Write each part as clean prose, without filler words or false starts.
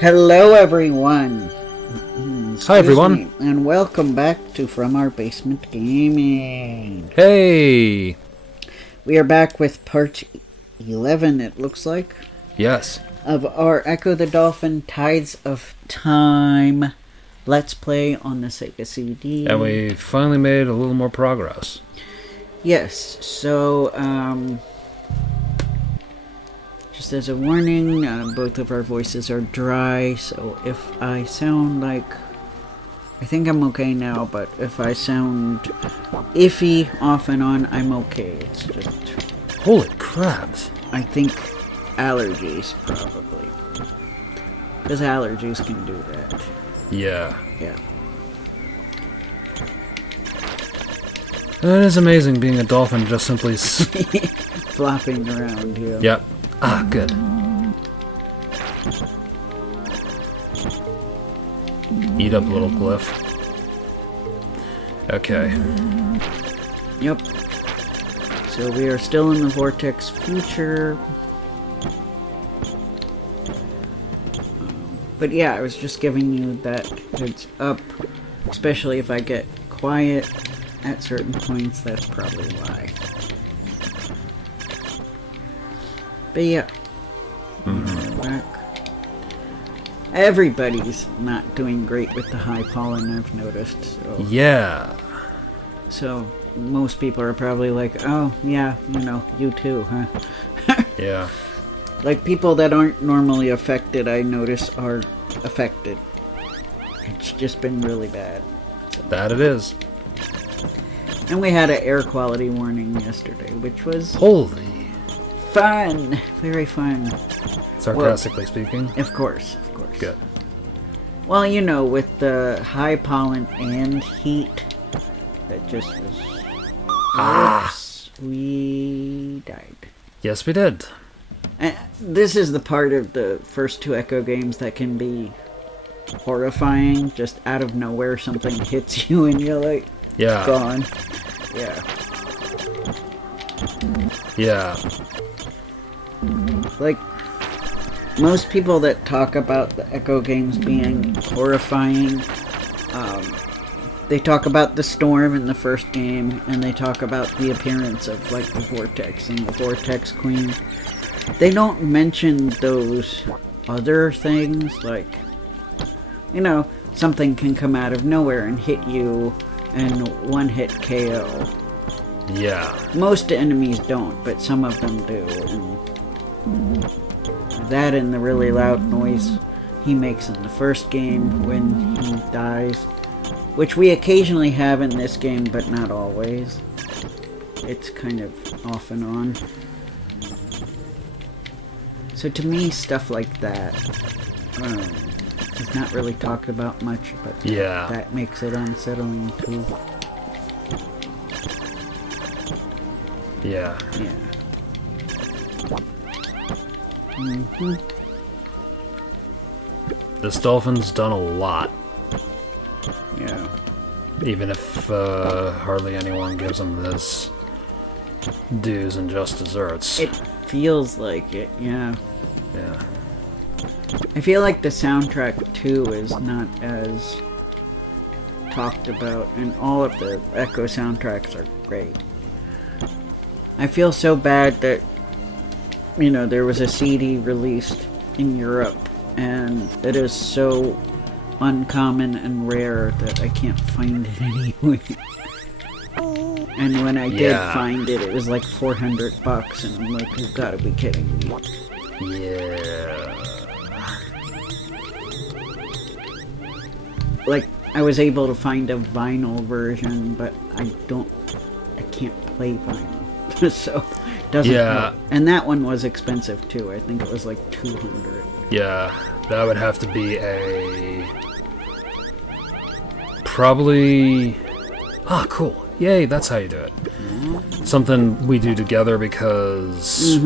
Hello, everyone. Hi, everyone. And welcome back to From Our Basement Gaming. Hey! We are back with part 11, it looks like, Yes. of our Ecco the Dolphin Tides of Time Let's Play on the Sega CD. And we finally made a little more progress. Yes, so, just as a warning, both of our voices are dry, so if I sound like... I think I'm okay now, but if I sound iffy off and on, I'm okay. It's just... Holy crabs. I think allergies, probably. Because allergies can do that. Yeah. Yeah. It is amazing being a dolphin just simply... Flopping around, yeah. Yep. Ah, good. Eat up, little glyph. Okay. Yep. So we are still in the Vortex future. But yeah, I was just giving you that heads up. Especially if I get quiet at certain points, that's probably why. But yeah. Back. Everybody's not doing great with the high pollen, I've noticed. So. Yeah. So most people are probably like, oh, yeah, you know, you too, huh? Yeah. Like people that aren't normally affected, I notice, are affected. It's just been really bad. So. That it is. And we had an air quality warning yesterday, which was... Holy. Fun! Very fun. Sarcastically speaking? Of course, of course. Good. Well, you know, with the high pollen and heat, that just was... Oops, we died. Yes, we did. And this is the part of the first two Ecco games that can be horrifying. Just out of nowhere, something hits you and you're like, Yeah. gone. Yeah. Yeah. Like, most people that talk about the Ecco games being horrifying, they talk about the storm in the first game, and they talk about the appearance of, like, the Vortex and the Vortex Queen. They don't mention those other things, like, you know, something can come out of nowhere and hit you, and one-hit KO. Yeah. Most enemies don't, but some of them do, and that and the really loud noise he makes in the first game when he dies, which we occasionally have in this game, but not always. It's kind of off and on. So to me, stuff like that is not really talked about much, but Yeah. that makes it unsettling too. Yeah. Yeah. Mm-hmm. This dolphin's done a lot. Yeah. Even if hardly anyone gives him his dues and just desserts. It feels like it, yeah. Yeah. I feel like the soundtrack, too, is not as talked about, and all of the Ecco soundtracks are great. I feel so bad that, you know, there was a CD released in Europe, and it is so uncommon and rare that I can't find it anyway. And when I did find it, it was like $400, and I'm like, you've got to be kidding me. Yeah. Like, I was able to find a vinyl version, but I can't play vinyl. So, it doesn't work. And that one was expensive, too. I think it was like $200. Yeah, that would have to be a... Probably... Ah, cool. Yay, that's how you do it. Mm-hmm. Something we do together because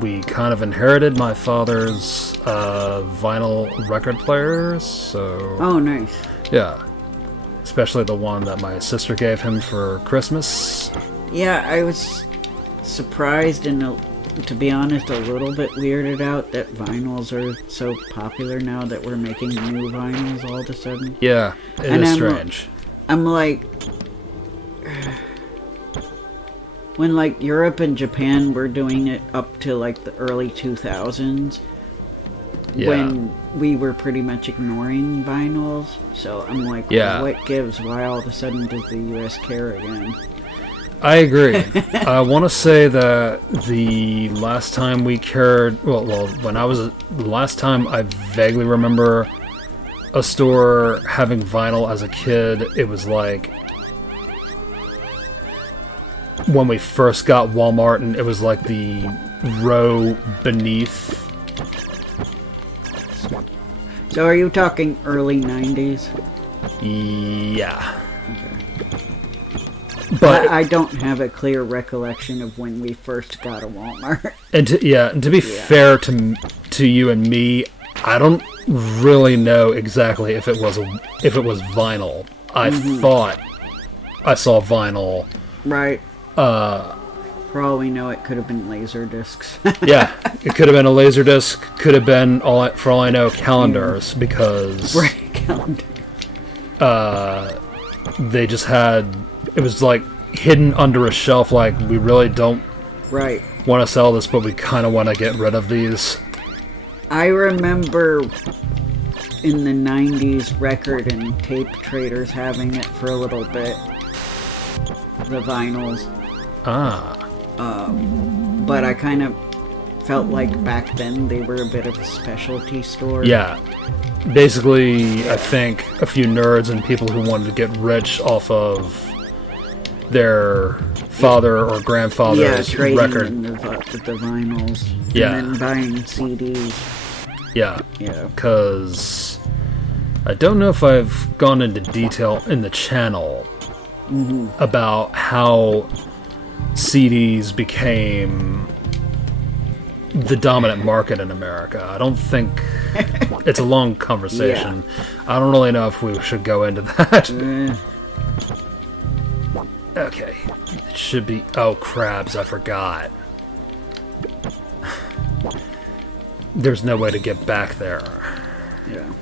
we kind of inherited my father's vinyl record players, so... Oh, nice. Yeah. Especially the one that my sister gave him for Christmas. Yeah, I was surprised and to be honest, a little bit weirded out that vinyls are so popular now that we're making new vinyls all of a sudden. Yeah, it is strange. I'm like... When, like, Europe and Japan were doing it up to, like, the early 2000s, when we were pretty much ignoring vinyls. So I'm like, what gives? Why all of a sudden does the US care again? I agree. I want to say that the last time we cared... Well, when I was... The last time I vaguely remember a store having vinyl as a kid, it was like... when we first got Walmart, and it was like the row beneath. So are you talking early 90s? Yeah. Okay. But I don't have a clear recollection of when we first got a Walmart. And to be fair to you and me, I don't really know exactly if it was vinyl. I thought I saw vinyl. Right. For all we know, it could have been laser discs. Yeah, it could have been a laser disc. Could have been, for all I know, calendars, because calendar. They just had, it was like hidden under a shelf. Like, we really don't want to sell this, but we kind of want to get rid of these. I remember in the 90s, record and tape traders having it for a little bit. The vinyls. But I kind of felt like back then they were a bit of a specialty store. Yeah. Basically, I think a few nerds and people who wanted to get rich off of their father or grandfather's record. In the vinyls. Yeah. And then buying CDs. Yeah. Yeah. Because I don't know if I've gone into detail in the channel about how CDs became the dominant market in America. I don't think it's a long conversation. I don't really know if we should go into that. Okay. It should be... Oh, crabs, I forgot. There's no way to get back there. Yeah.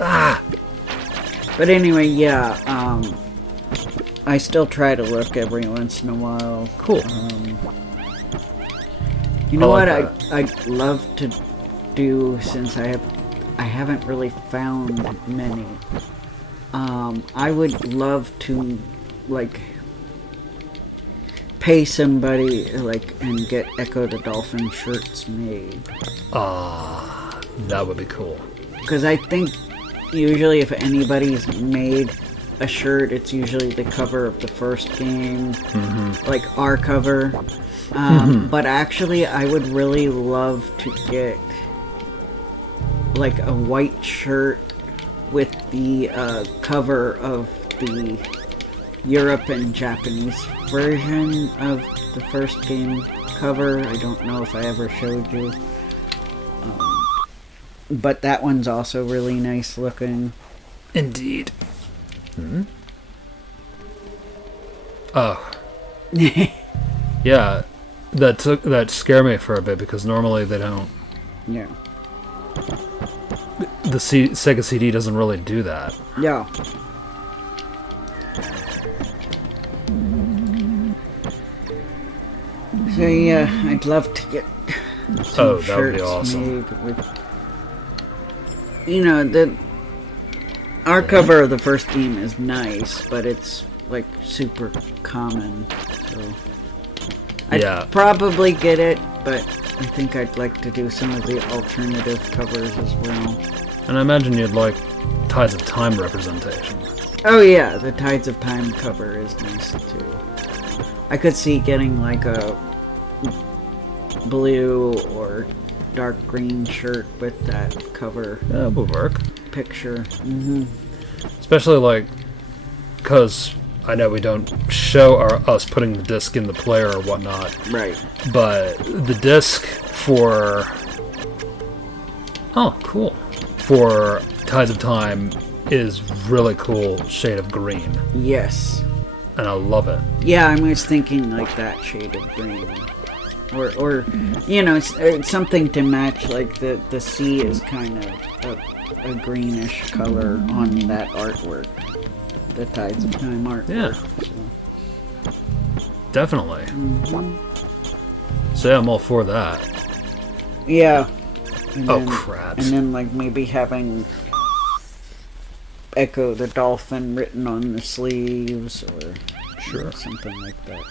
Ah! But anyway, I still try to look every once in a while. Cool. You know what I'd love to do, since I haven't really found many. I would love to, like, pay somebody, like, and get Ecco the Dolphin shirts made. That would be cool. Because I think usually if anybody's made a shirt, it's usually the cover of the first game, like our cover. But actually, I would really love to get like a white shirt with the cover of the Europe and Japanese version of the first game cover. I don't know if I ever showed you. But that one's also really nice looking. Indeed. Oh. Yeah, that scared me for a bit, because normally they don't. Yeah. The Sega CD doesn't really do that. Yeah. So yeah, I'd love to get some that would be shirts awesome. made with, you know, our cover of the first game is nice, but it's like super common. So I'd probably get it, but I think I'd like to do some of the alternative covers as well. And I imagine you'd like Tides of Time representation. Oh yeah, the Tides of Time cover is nice too. I could see getting like a blue or dark green shirt with that cover. Yeah, it would work. Picture. Especially like, because I know we don't show us putting the disc in the player or whatnot. Right. But the disc for... Oh, cool. For Tides of Time is really cool shade of green. Yes. and I love it. Yeah, I was thinking like that shade of green. Or you know, it's something to match, like the sea is kind of a greenish color on that artwork. The Tides of Time artwork. Yeah. So. Definitely. So yeah, I'm all for that. Yeah. And Oh, then, crap. And then, like, maybe having Ecco the Dolphin written on the sleeves, or something like that.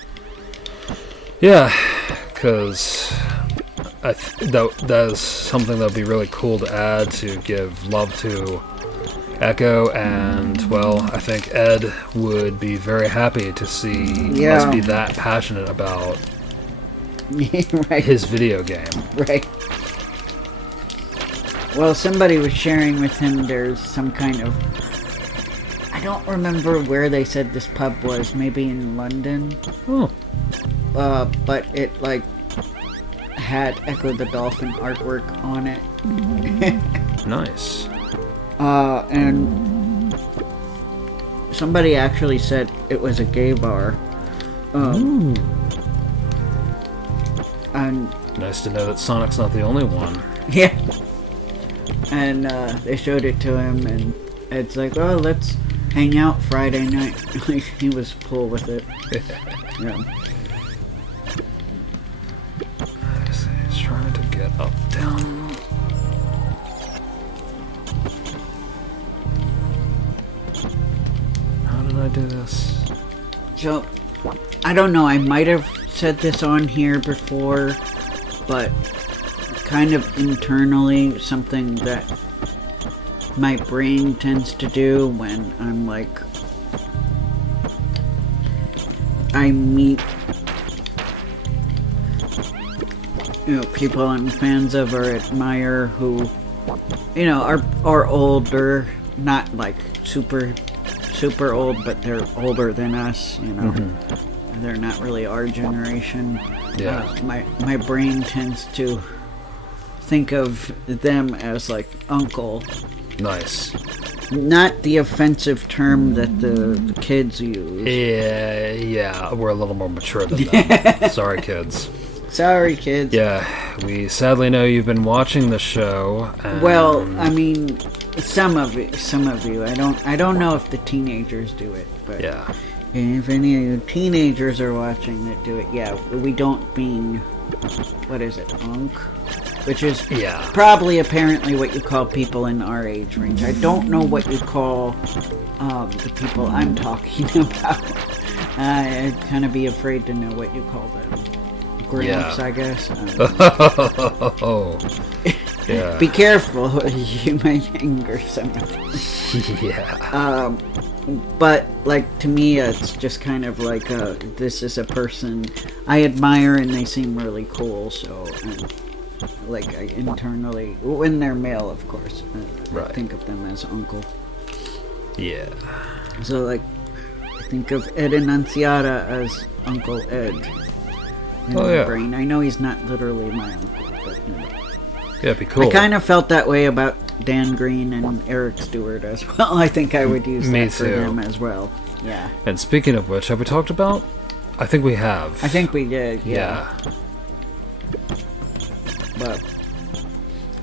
Yeah, because that is something that would be really cool to add to give love to Ecco, and, well, I think Ed would be very happy to see us be that passionate about Right. his video game. Right. Well, somebody was sharing with him there's some kind of... I don't remember where they said this pub was. Maybe in London. Oh. But it, like, had Ecco the Dolphin artwork on it. Nice. And somebody actually said it was a gay bar. Ooh. And Nice to know that Sonic's not the only one. yeah. And they showed it to him, and it's like, oh, let's hang out Friday night. He was cool with it. Yeah. He's trying to get up, down. How did I do this? So, I don't know, I might have said this on here before, but kind of internally, something that my brain tends to do when I'm like, I meet, you know, people I'm fans of or admire who, you know, are older, not like super old, but they're older than us, you know. They're not really our generation. Yeah. My brain tends to think of them as like uncle. Nice. Not the offensive term that the kids use. Yeah, we're a little more mature than that. Sorry, kids. Sorry, kids. Yeah, we sadly know you've been watching the show. And Well, I mean, some of you. I don't know if the teenagers do it, but yeah, if any of you teenagers are watching that do it, yeah, we don't mean, what is it, unk? Which is probably apparently what you call people in our age range. I don't know what you call the people I'm talking about. I'd kind of be afraid to know what you call them. Gramps, I guess. Yeah. Be careful, you might anger somebody. Yeah. But, like, to me, it's just kind of like, this is a person I admire and they seem really cool, so, like, I internally, when they're male, of course, I think of them as uncle. Yeah. So, like, I think of Ed Annunziata as Uncle Ed in my brain. I know he's not literally my uncle, but, you know. Yeah, it'd be cool. I kind of felt that way about Dan Green and Eric Stewart as well. I think I would use that for them as well. Yeah. And speaking of which, have we talked about? I think we have. I think we did, yeah. But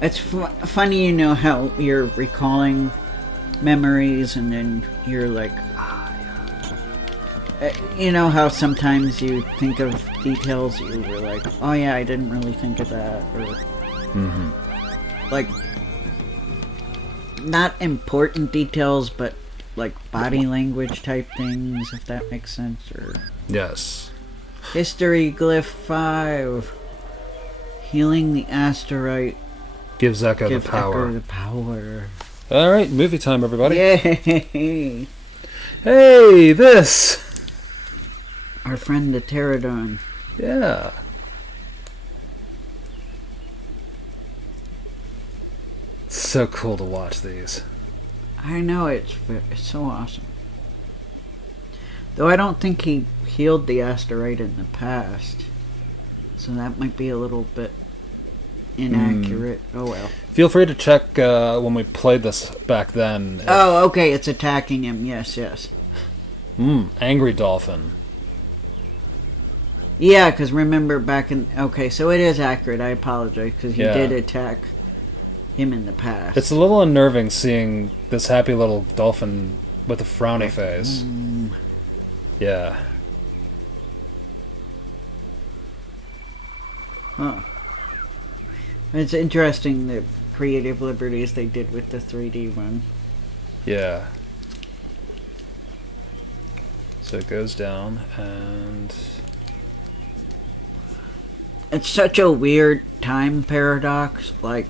it's funny, you know, how you're recalling memories and then you're like, you know how sometimes you think of details you were like, oh yeah, I didn't really think of that, or like not important details, but like body language type things, if that makes sense. Or yes. History Glyph 5. Healing the asteroid gives Ecco the power. Ecco the power. All right, movie time, everybody. Yay! Hey, this. Our friend the pterodon. Yeah. It's so cool to watch these. I know, it's so awesome. Though I don't think he healed the asteroid in the past. So that might be a little bit inaccurate. Oh well. Feel free to check when we played this back then. Oh, okay, it's attacking him. Yes. Angry Dolphin. Yeah, because remember back in... Okay, so it is accurate. I apologize, because he did attack him in the past. It's a little unnerving seeing this happy little dolphin with a frowny face. Yeah. Huh. It's interesting the creative liberties they did with the 3D one. Yeah. So it goes down, and... It's such a weird time paradox. Like,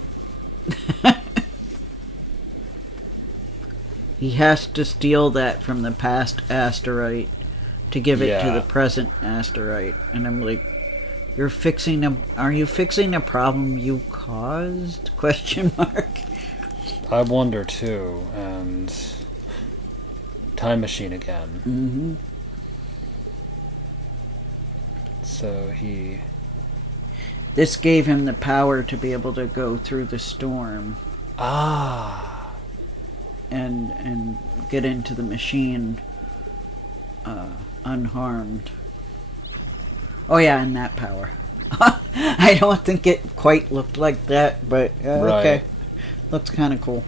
he has to steal that from the past asteroid to give it to the present asteroid. And I'm like, are you fixing a problem you caused? Question mark. I wonder too, and... Time machine again. Mm-hmm. So he... This gave him the power to be able to go through the storm. Ah. And get into the machine unharmed. Oh yeah, and that power. I don't think it quite looked like that, but okay. Looks kind of cool.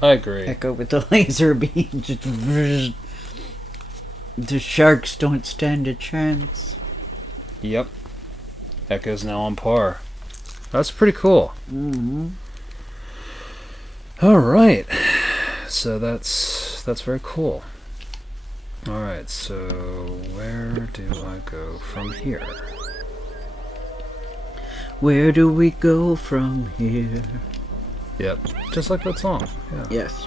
I agree. Ecco with the laser beam. Just the sharks don't stand a chance. Yep. Ecco's now on par. That's pretty cool. Mm-hmm. Alright. So that's very cool. Alright, so where do I go from here? Where do we go from here? Yep, just like that song. Yeah. Yes.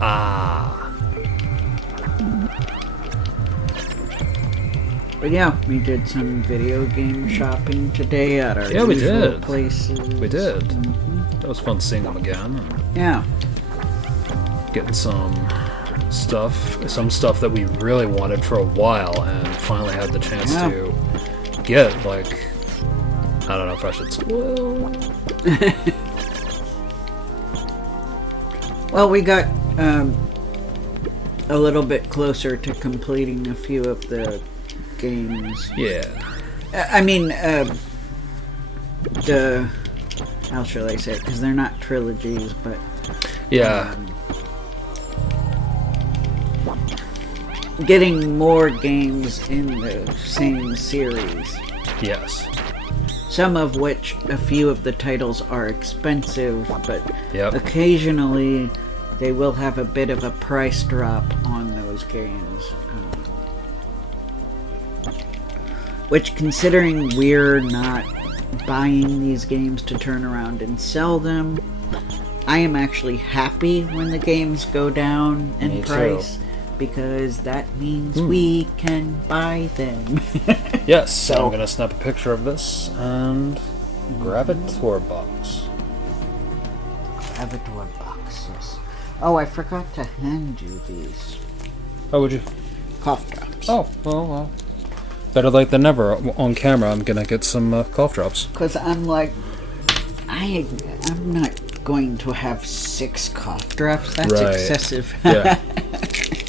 Ah. But yeah, we did some video game shopping today at our we usual did. places. We did. Mm-hmm. That was fun seeing them again. And Yeah. getting some stuff that we really wanted for a while and finally had the chance to get. Like, I don't know if I should spoil. Well, we got a little bit closer to completing a few of the games. Yeah. I mean, how shall I say it? Because they're not trilogies, but... Yeah. Getting more games in the same series. Yes. Some of which, a few of the titles are expensive, but occasionally they will have a bit of a price drop on those games. Which, considering we're not buying these games to turn around and sell them, I am actually happy when the games go down in price. Because that means we can buy them. Yes, so I'm going to snap a picture of this and grab a tour box. Grab a tour box, yes. Oh, I forgot to hand you these. Oh, would you? Cough drops. Oh, well. Better late than never. On camera, I'm going to get some cough drops. Because I'm like, I'm not going to have 6 cough drops. That's excessive. Yeah.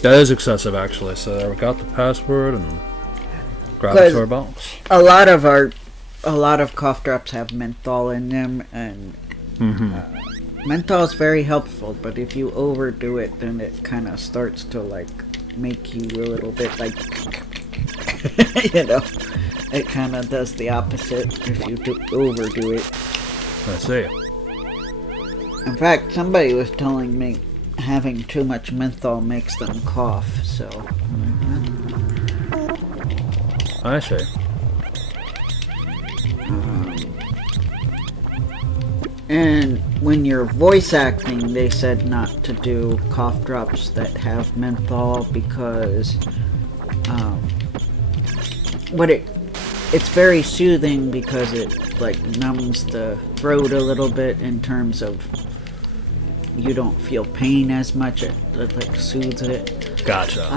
That is excessive, actually. So we got the password and grab a tour box. A lot of cough drops have menthol in them, and menthol is very helpful. But if you overdo it, then it kind of starts to like make you a little bit like, you know, it kind of does the opposite if you overdo it. I see. In fact, somebody was telling me having too much menthol makes them cough, so... I see. And when you're voice acting, they said not to do cough drops that have menthol because... it's very soothing because it, like, numbs the throat a little bit in terms of... You don't feel pain as much. It like soothes it. Gotcha.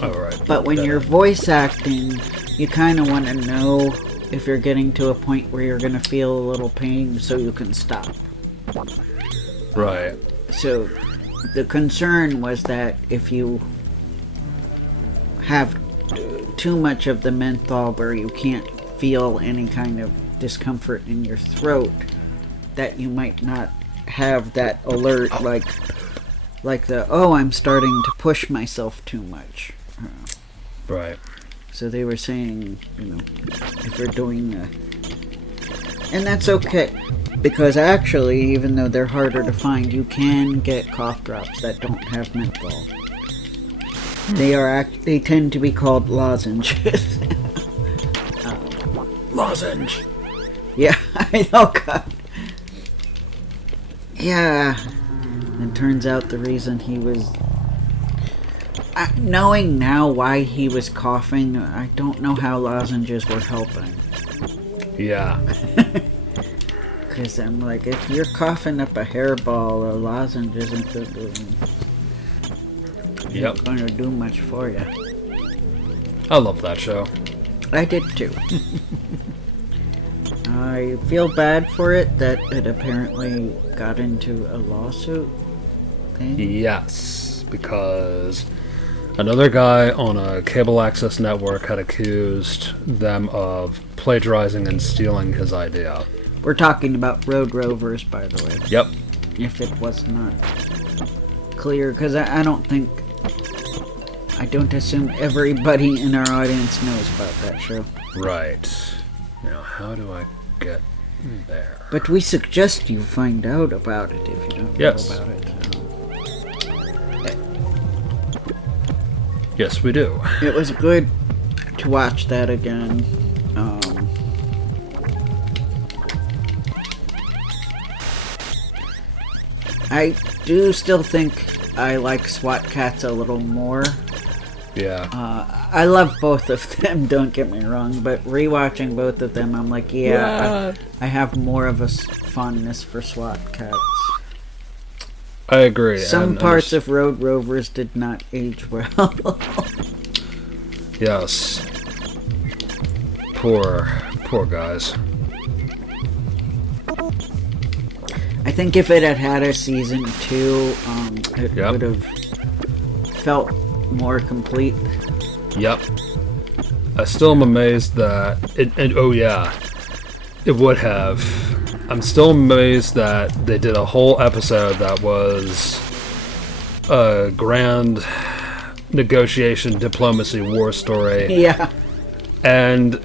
Alright. But when you're voice acting, you kind of want to know if you're getting to a point where you're going to feel a little pain so you can stop. Right. So the concern was that if you have too much of the menthol where you can't feel any kind of discomfort in your throat, that you might not have that alert like the, oh, I'm starting to push myself too much. Right. So they were saying, if you're doing and that's okay, because actually, even though they're harder to find, you can get cough drops that don't have menthol. They tend to be called lozenges. Lozenge. Yeah, I know, God. Yeah. And turns out the reason he was... knowing now why he was coughing, I don't know how lozenges were helping. Yeah. Because I'm like, if you're coughing up a hairball, a lozenge isn't going to do much for you. I love that show. I did too. I feel bad for it that it apparently got into a lawsuit thing. Yes, because another guy on a cable access network had accused them of plagiarizing and stealing his idea. We're talking about Road Rovers, by the way. Yep. If it was not clear, because I don't assume everybody in our audience knows about that show. Right. Now, how do I get there? But we suggest you find out about it if you don't know about it. Yes, we do. It was good to watch that again. I do still think I like SWAT Cats a little more. Yeah. I love both of them, don't get me wrong, but rewatching both of them, I'm like, I have more of a fondness for SWAT Cats. I agree. Some parts of Road Rovers did not age well. Yes. Poor guys. I think if it had had a season 2, it would have felt more complete. Yep. I still am amazed that it would have. I'm still amazed that they did a whole episode that was a grand negotiation, diplomacy, war story. Yeah. And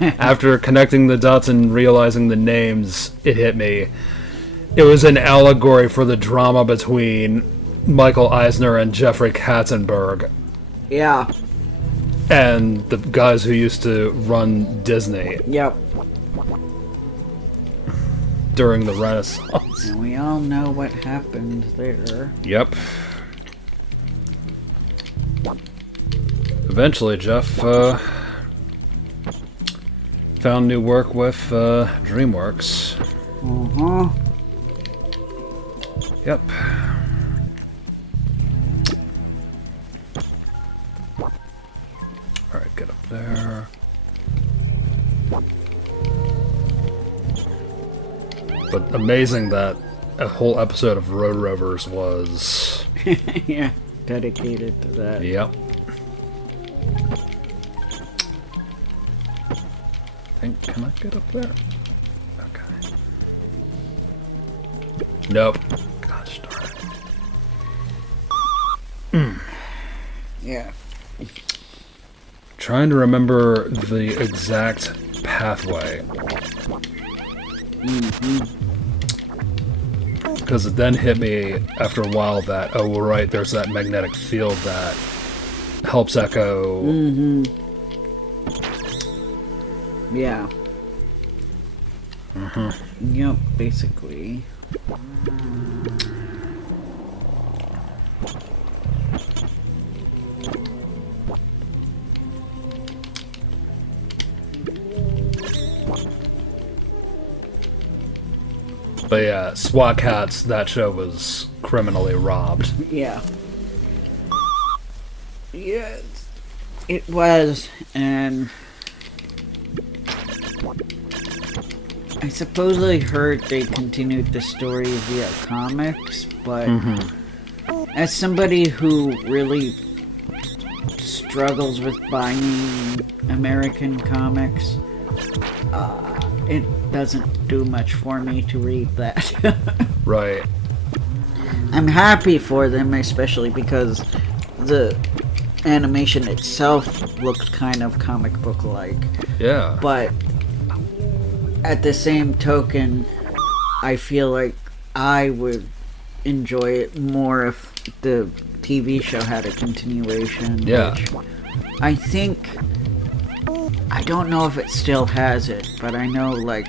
after connecting the dots and realizing the names, it hit me. It was an allegory for the drama between Michael Eisner and Jeffrey Katzenberg. Yeah. And the guys who used to run Disney. Yep. During the Renaissance. And we all know what happened there. Yep. Eventually, Jeff found new work with DreamWorks. Uh-huh. Yep. Alright, get up there. But amazing that a whole episode of Road Rovers was... yeah, dedicated to that. Yep. Can I get up there? Okay. Nope. Gosh darn it. Yeah. Trying to remember the exact pathway. Because it then hit me after a while that, oh, right, there's that magnetic field that helps Ecco. Yeah. Yep, basically. But yeah, SWAT Cats, that show was criminally robbed. Yeah. Yes. It was, and I supposedly heard they continued the story via comics, but as somebody who really struggles with buying American comics, it doesn't do much for me to read that. Right. I'm happy for them, especially because the animation itself looked kind of comic book-like. Yeah. But at the same token, I feel like I would enjoy it more if the TV show had a continuation. Yeah. Which I think, I don't know if it still has it, but I know like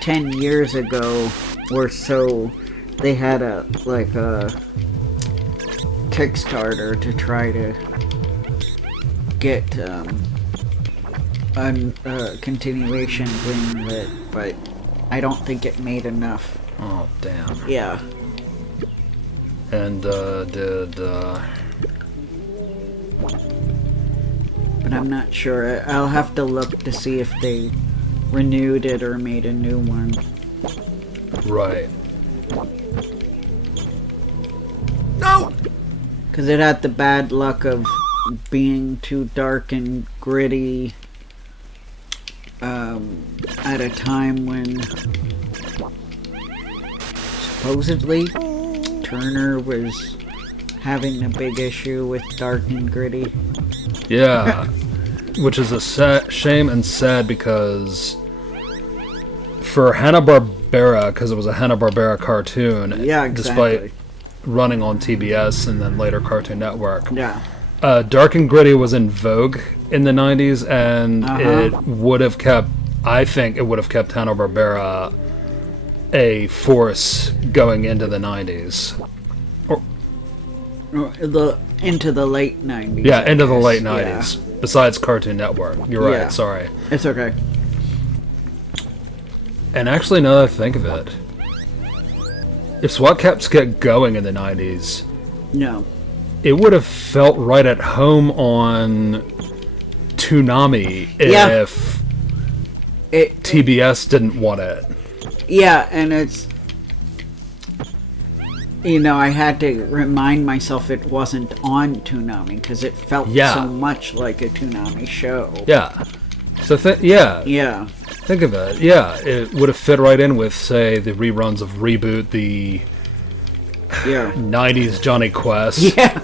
10 years ago or so, they had a Kickstarter to try to get a continuation greenlit, but I don't think it made enough. Oh, damn. Yeah. And, But I'm not sure. I'll have to look to see if they renewed it or made a new one. Right. No! Because it had the bad luck of being too dark and gritty at a time when supposedly Turner was having a big issue with dark and gritty. Yeah. Which is a shame and sad because for Hanna-Barbera, because it was a Hanna-Barbera cartoon, Yeah, exactly. despite running on TBS and then later Cartoon Network. Yeah. Dark and gritty was in vogue in the 90s, and it would have kept, I think it would have kept Hanna-Barbera a force going into the 90s. Into the late 90s. Yeah, I into the guess. late 90s. Yeah. Besides Cartoon Network. You're right, Yeah. sorry. It's okay. And actually, now that I think of it, if SWAT Caps get going in the 90s, No. it would have felt right at home on Toonami Yeah. if It. TBS didn't want it. Yeah, and it's. You know, I had to remind myself it wasn't on Toonami because it felt so much like a Toonami show. Yeah. So, Yeah. think of it. Yeah, it would have fit right in with, say, the reruns of Reboot, the Yeah. 90s Johnny Quest. Yeah.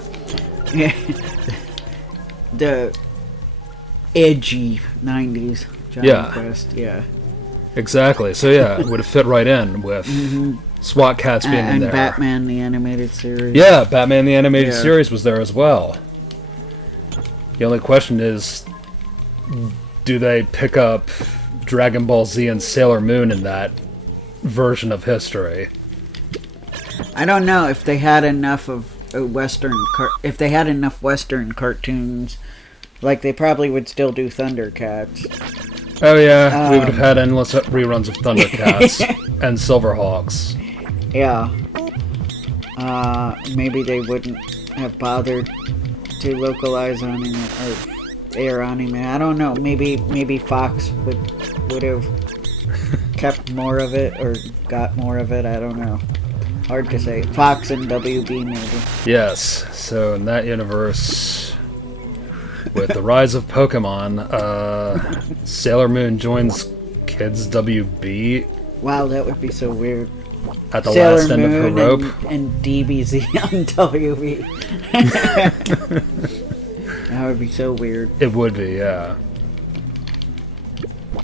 Yeah. The edgy 90s Johnny Quest. Yeah. Exactly. So, yeah, it would have fit right in with SWAT Cats being in And there. Batman the Animated Series. Yeah, Batman the Animated Yeah. Series was there as well. The only question is, do they pick up Dragon Ball Z and Sailor Moon in that version of history? I don't know if they had enough of a if they had enough Western cartoons, like they probably would still do Thundercats. Oh yeah, we would have had endless reruns of Thundercats and Silverhawks. Yeah. Maybe they wouldn't have bothered to localize anime or air anime. I don't know. Maybe Fox would have kept more of it or got more of it. I don't know. Hard to say. Fox and WB maybe. Yes. So in that universe, with the rise of Pokemon, Sailor Moon joins Kids WB Wow, that would be so weird. at the Sailor last end of her Moon rope. and DBZ on WB. That would be so weird. It would be, yeah.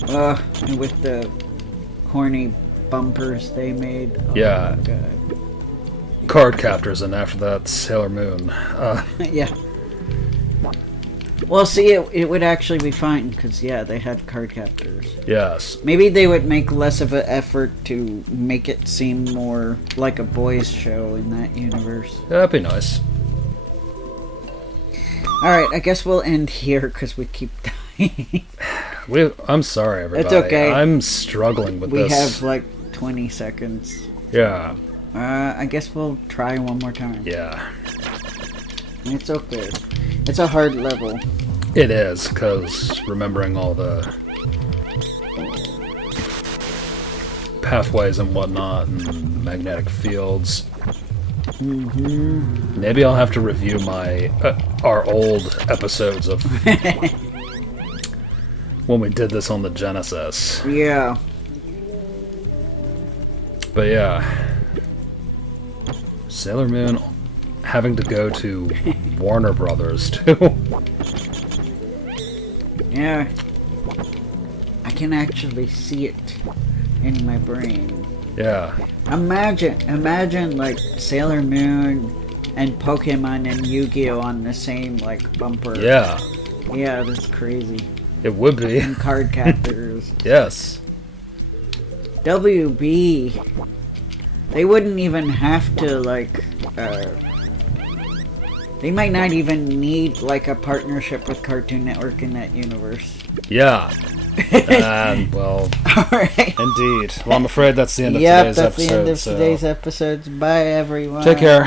And with the horny bumpers they made. Oh Yeah. my God. Card captors, and after that, Sailor Moon. Yeah. Well, see, it would actually be fine, because, yeah, they had card captors. Yes. Maybe they would make less of an effort to make it seem more like a boys' show in that universe. That'd be nice. Alright, I guess we'll end here, because we keep dying. I'm sorry, everybody. It's okay. I'm struggling with We this. have, like, 20 seconds. Yeah. I guess we'll try one more time. Yeah. It's okay. It's a hard level. It is, because remembering all the pathways and whatnot and magnetic fields. Maybe I'll have to review our old episodes of when we did this on the Genesis. Yeah. But yeah, Sailor Moon having to go to Warner Brothers too. Yeah. I can actually see it in my brain. Yeah. Imagine like Sailor Moon and Pokemon and Yu-Gi-Oh on the same like bumper. Yeah. Yeah, that's crazy. It would be. And card captors. Yes. WB. They wouldn't even have to like they might not even need like a partnership with Cartoon Network in that universe. Yeah. Well, Alright. indeed. Well, I'm afraid that's the end of today's episode. Yep, that's the end of today's episodes. Bye, everyone. Take care.